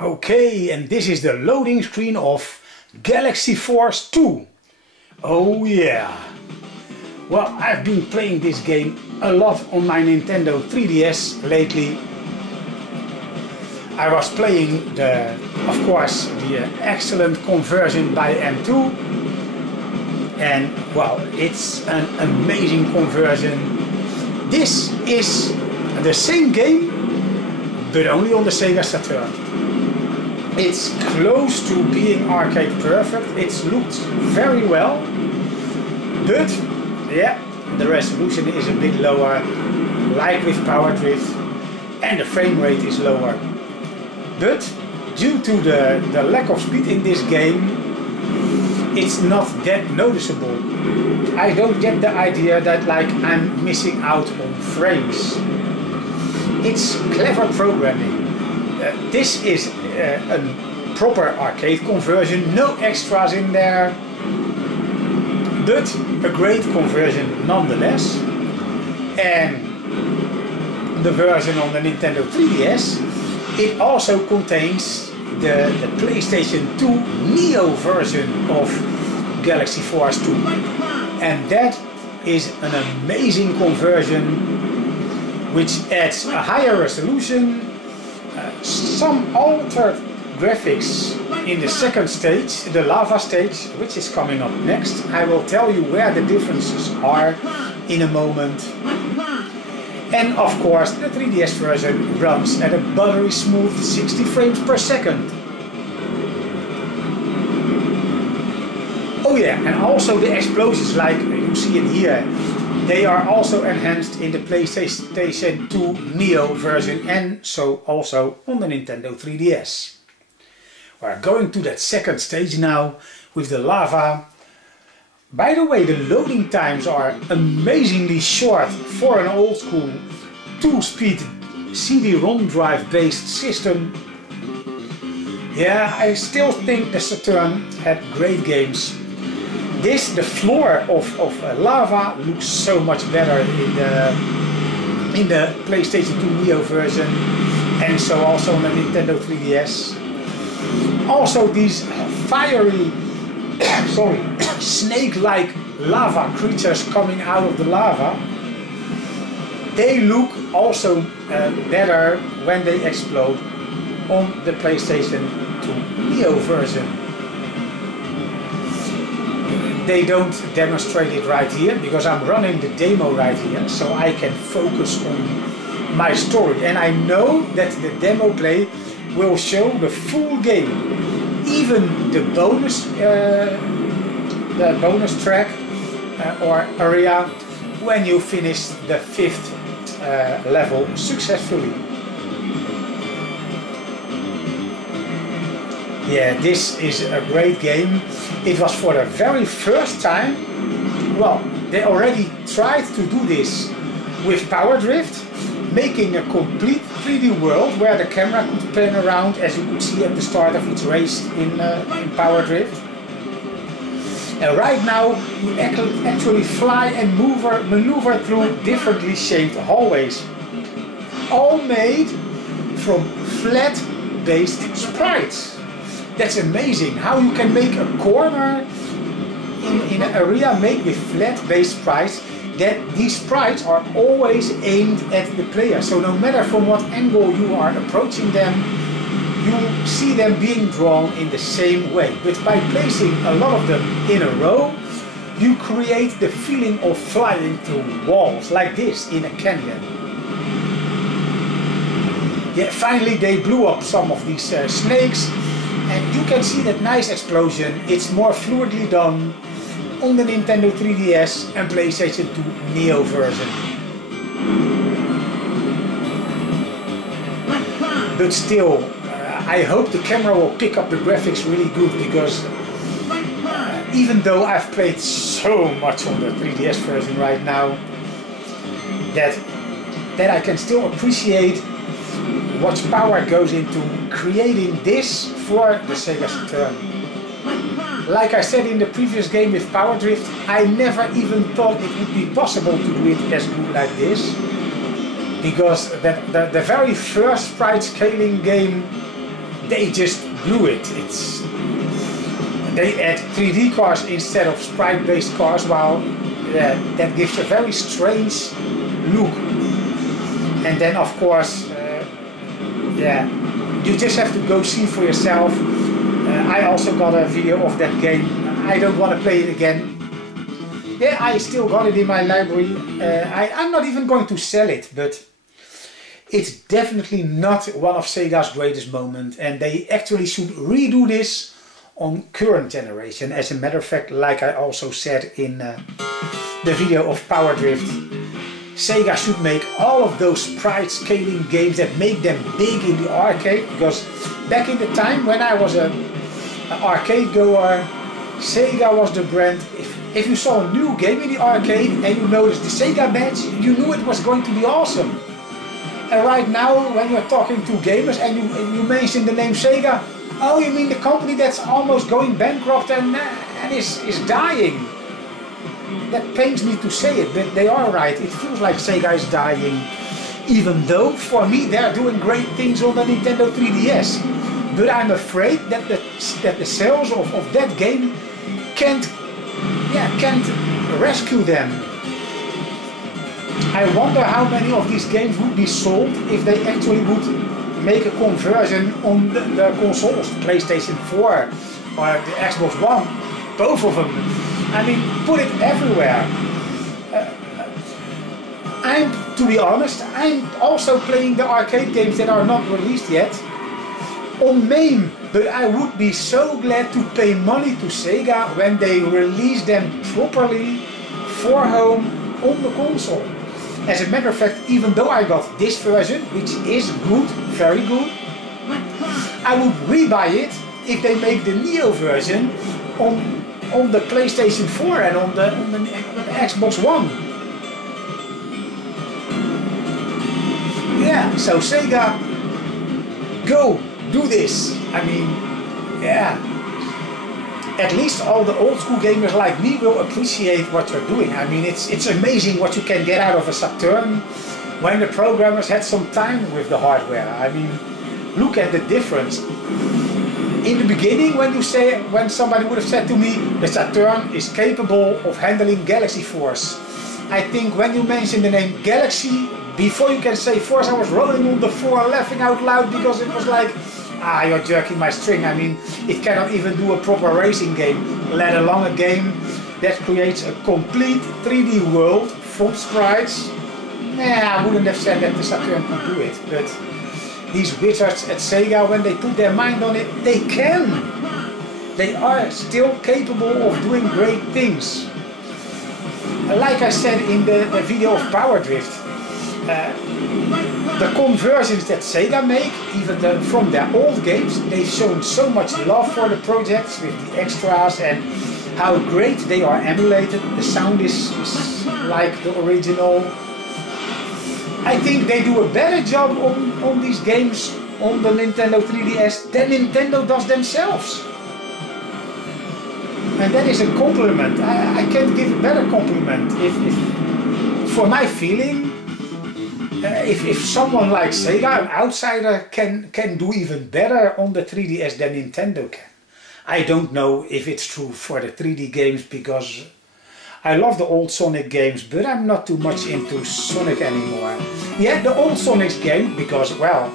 Okay, and this is the loading screen of Galaxy Force 2. Oh yeah! Well, I've been playing this game a lot on my Nintendo 3DS lately. I was playing of course, the excellent conversion by M2. And well, it's an amazing conversion. This is the same game, but only on the Sega Saturn. It's close to being arcade perfect. It's looked very well, but yeah, the resolution is a bit lower, like with Power Drift, and the frame rate is lower. But due to the lack of speed in this game, it's not that noticeable. I don't get the idea that like I'm missing out on frames. It's clever programming. This is a proper arcade conversion, no extras in there, but a great conversion nonetheless. And the version on the Nintendo 3DS, it also contains the PlayStation 2 Neo version of Galaxy Force 2. And that is an amazing conversion which adds a higher resolution, some altered graphics in the second stage, the lava stage, which is coming up next. I will tell you where the differences are in a moment. And of course the 3DS version runs at a buttery smooth 60 frames per second. Oh yeah, and also the explosions like you see in here, they are also enhanced in the PlayStation 2 Neo version and so also on the Nintendo 3DS. We're going to that second stage now with the lava. By the way, the loading times are amazingly short for an old school 2-speed CD-ROM drive based system. Yeah, I still think the Saturn had great games. The floor of lava looks so much better in the PlayStation 2 Neo version and so also on the Nintendo 3DS. Also these fiery snake-like lava creatures coming out of the lava, they look also better when they explode on the PlayStation 2 Neo version. They don't demonstrate it right here because I'm running the demo right here, so I can focus on my story. And I know that the demo play will show the full game, even the bonus track or area when you finish the 5th level successfully. Yeah, this is a great game. It was for the very first time. Well, they already tried to do this with Power Drift, making a complete 3D world where the camera could pan around, as you could see at the start of its race in Power Drift. And right now you actually fly and maneuver through differently shaped hallways, all made from flat-based sprites. That's amazing how you can make a corner in an area made with flat-based sprites, that these sprites are always aimed at the player. So no matter from what angle you are approaching them, you see them being drawn in the same way. But by placing a lot of them in a row, you create the feeling of flying through walls, like this in a canyon. Yeah, finally they blew up some of these snakes. And you can see that nice explosion. It's more fluidly done on the Nintendo 3DS and PlayStation 2 Neo version. But still, I hope the camera will pick up the graphics really good, because even though I've played so much on the 3DS version right now, that I can still appreciate what power goes into creating this for the Sega Saturn. Like I said in the previous game with Power Drift, I never even thought it would be possible to do it as good like this. Because the very first sprite scaling game they just blew it. They add 3D cars instead of sprite-based cars, while that gives a very strange look. And then of course, you just have to go see for yourself. I also got a video of that game. I don't want to play it again. Yeah, I still got it in my library. I'm not even going to sell it, but it's definitely not one of Sega's greatest moments, and they actually should redo this on current generation. As a matter of fact, like I also said in the video of Power Drift, Sega should make all of those sprite scaling games that make them big in the arcade, because back in the time when I was an arcade goer, Sega was the brand. If you saw a new game in the arcade and you noticed the Sega badge, you knew it was going to be awesome. And right now, when you're talking to gamers and you mention the name Sega, oh, you mean the company that's almost going bankrupt and is dying? That pains me to say it, but they are right. It feels like Sega is dying, even though for me they're doing great things on the Nintendo 3DS. But I'm afraid that the sales of that game can't rescue them. I wonder how many of these games would be sold if they actually would make a conversion on the consoles, PlayStation 4 or the Xbox One, both of them. I mean, put it everywhere. To be honest, I'm also playing the arcade games that are not released yet on MAME, but I would be so glad to pay money to Sega when they release them properly for home on the console. As a matter of fact, even though I got this version, which is good, very good, I would rebuy it if they make the Neo version on the PlayStation 4 and on the Xbox One. Yeah, so Sega, go do this. I mean, yeah. At least all the old school gamers like me will appreciate what you're doing. I mean, it's amazing what you can get out of a Saturn when the programmers had some time with the hardware. I mean, look at the difference. In the beginning, when somebody would have said to me, the Saturn is capable of handling Galaxy Force. I think when you mentioned the name Galaxy, before you can say Force, I was rolling on the floor laughing out loud, because it was like, you're jerking my string. I mean, it cannot even do a proper racing game, let alone a game that creates a complete 3D world from sprites. Nah, I wouldn't have said that the Saturn could do it, but these wizards at Sega, when they put their mind on it, they can. They are still capable of doing great things. Like I said in the video of Power Drift, the conversions that Sega make, even from their old games, they've shown so much love for the projects with the extras and how great they are emulated. The sound is like the original. I think they do a better job on these games on the Nintendo 3DS than Nintendo does themselves. And that is a compliment. I can't give a better compliment. If for my feeling, if someone like Sega, an outsider, can do even better on the 3DS than Nintendo can. I don't know if it's true for the 3D games, because I love the old Sonic games, but I'm not too much into Sonic anymore. Yeah, the old Sonic game, because, well,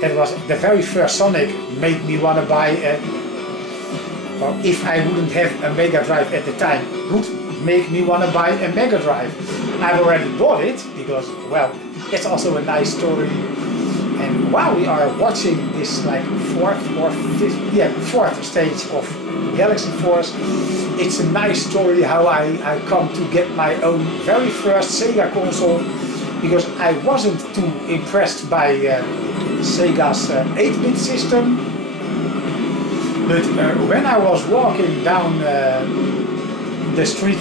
that was the very first Sonic, made me want to buy a, well, if I wouldn't have a Mega Drive at the time, would make me want to buy a Mega Drive. I've already bought it, because, well, it's also a nice story. And while we are watching this like fourth stage of Galaxy Force, it's a nice story how I come to get my own very first Sega console, because I wasn't too impressed by Sega's 8-bit system. But when I was walking down the street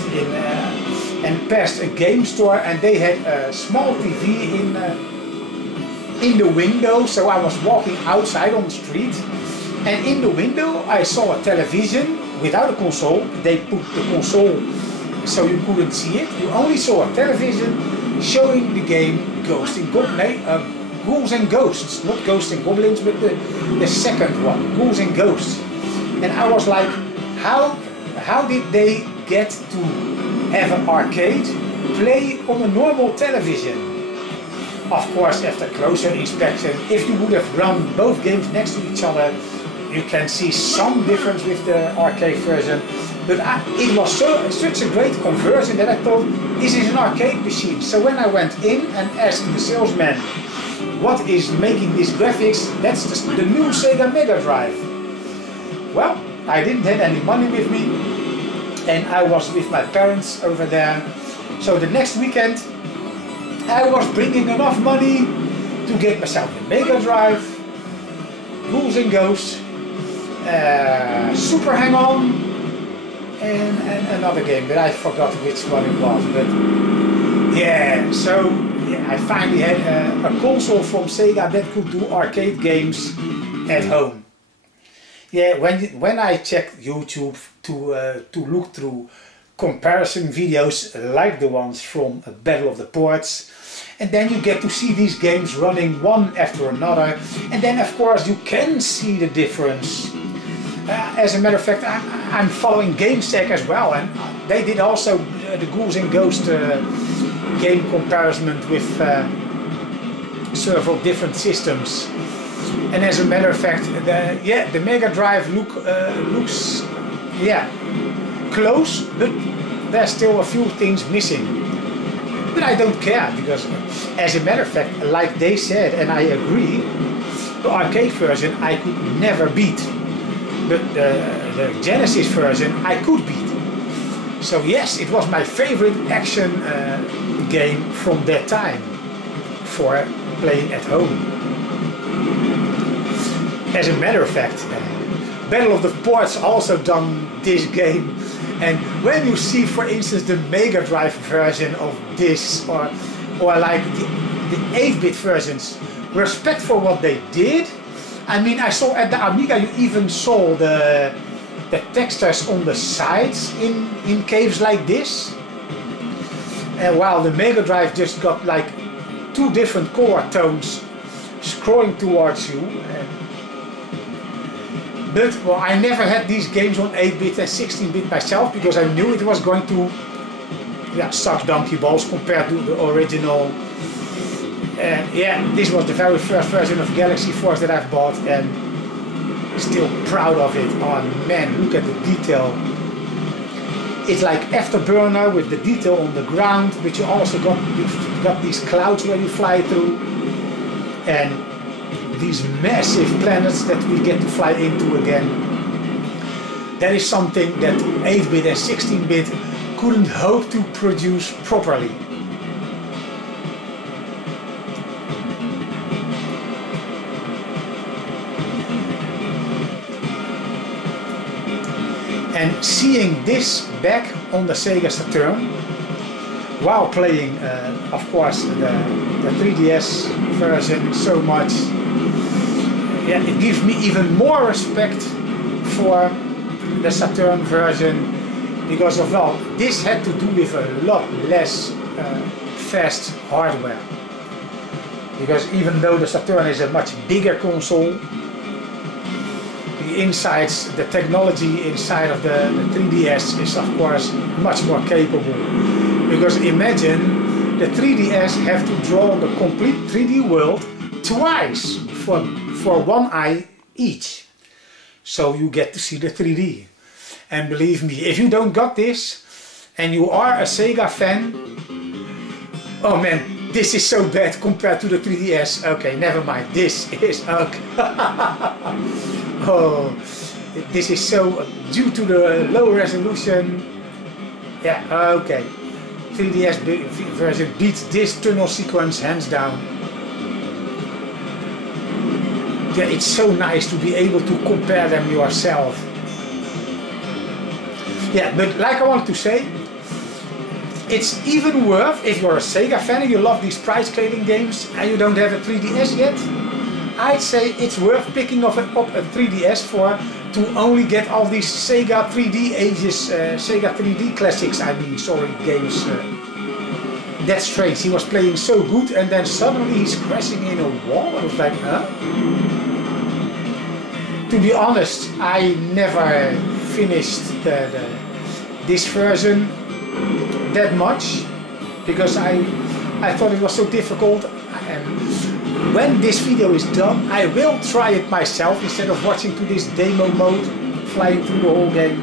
and passed a game store, and they had a small TV in the window, so I was walking outside on the street, and in the window I saw a television without a console. They put the console so you couldn't see it, you only saw a television showing the game Ghost in Ghouls and Ghosts, not Ghosts and Goblins, but the second one, Ghouls and Ghosts. And I was like, how did they get to have an arcade play on a normal television? Of course, after closer inspection, if you would have run both games next to each other, you can see some difference with the arcade version. But it was such a great conversion that I thought, this is an arcade machine. So when I went in and asked the salesman, what is making these graphics? That's the new Sega Mega Drive. Well, I didn't have any money with me, and I was with my parents over there. So the next weekend, I was bringing enough money to get myself a Mega Drive, Ghouls and Ghosts, Super Hang-On, and another game, but I forgot which one it was. But yeah, so yeah, I finally had a console from Sega that could do arcade games at home. Yeah, when I checked YouTube to look through comparison videos like the ones from Battle of the Ports, and then you get to see these games running one after another, and then of course you can see the difference. As a matter of fact, I'm following GameSec as well, and they did also the Ghouls and Ghosts game comparison with several different systems. And as a matter of fact, the Mega Drive looks close, but there's still a few things missing. But I don't care, because as a matter of fact, like they said, and I agree, the arcade version I could never beat. But the Genesis version I could beat. So yes, it was my favorite action game from that time for playing at home. As a matter of fact, Battle of the Ports also done this game, and when you see, for instance, the Mega Drive version of this, or like the 8-bit versions, respect for what they did. I mean, I saw at the Amiga you even saw the textures on the sides in caves like this, and while the Mega Drive just got like 2 different color tones scrolling towards you. But well, I never had these games on 8-bit and 16-bit myself, because I knew it was going to suck donkey balls compared to the original. Yeah, this was the very first version of Galaxy Force that I've bought, and still proud of it. Oh man, look at the detail. It's like Afterburner with the detail on the ground, but you also got these clouds where you fly through, and these massive planets that we get to fly into again. That is something that 8-bit and 16-bit couldn't hope to produce properly. And seeing this back on the Sega Saturn, while playing, of course, the 3DS version so much, yeah, it gives me even more respect for the Saturn version, because of, well, this had to do with a lot less fast hardware. Because even though the Saturn is a much bigger console, the insides, the technology inside of the 3DS is of course much more capable. Because imagine the 3DS have to draw the complete 3D world twice for one eye each. So you get to see the 3D. And believe me, if you don't got this and you are a Sega fan, oh man, this is so bad compared to the 3DS. Okay, never mind. This is okay. Oh, this is so due to the low resolution. Yeah, okay. 3DS version beats this tunnel sequence hands down. Yeah, it's so nice to be able to compare them yourself. Yeah, but like I wanted to say, it's even worth, if you're a Sega fan and you love these price-trading games and you don't have a 3DS yet, I'd say it's worth picking up a 3DS to only get all these Sega 3D ages, Sega 3D classics, I mean, sorry, games. That's strange. He was playing so good and then suddenly he's crashing in a wall. I was like, huh? To be honest, I never finished this version that much because I thought it was so difficult. And when this video is done, I will try it myself instead of watching to this demo mode, flying through the whole game.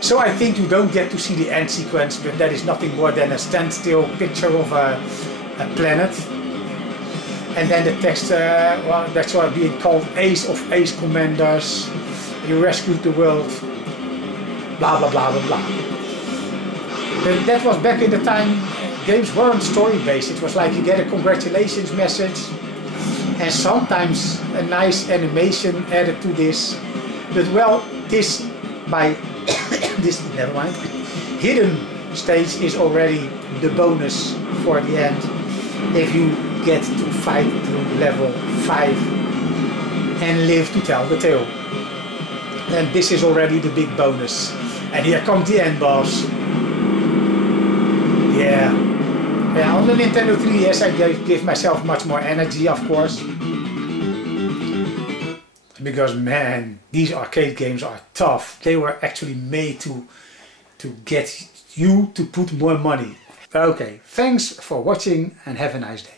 So I think you don't get to see the end sequence, but that is nothing more than a standstill picture of a planet. And then the text, well, that's why being called Ace of Ace Commanders. You rescued the world. Blah blah blah blah blah. But that was back in the time games weren't story based. It was like you get a congratulations message and sometimes a nice animation added to this. But well, this by this, never mind, hidden stage is already the bonus for the end if you get to fight through level 5 and live to tell the tale. And this is already the big bonus. And here comes the end boss. Yeah, on the Nintendo 3DS I give myself much more energy, of course. Because man, these arcade games are tough. They were actually made to get you to put more money. Okay, thanks for watching and have a nice day.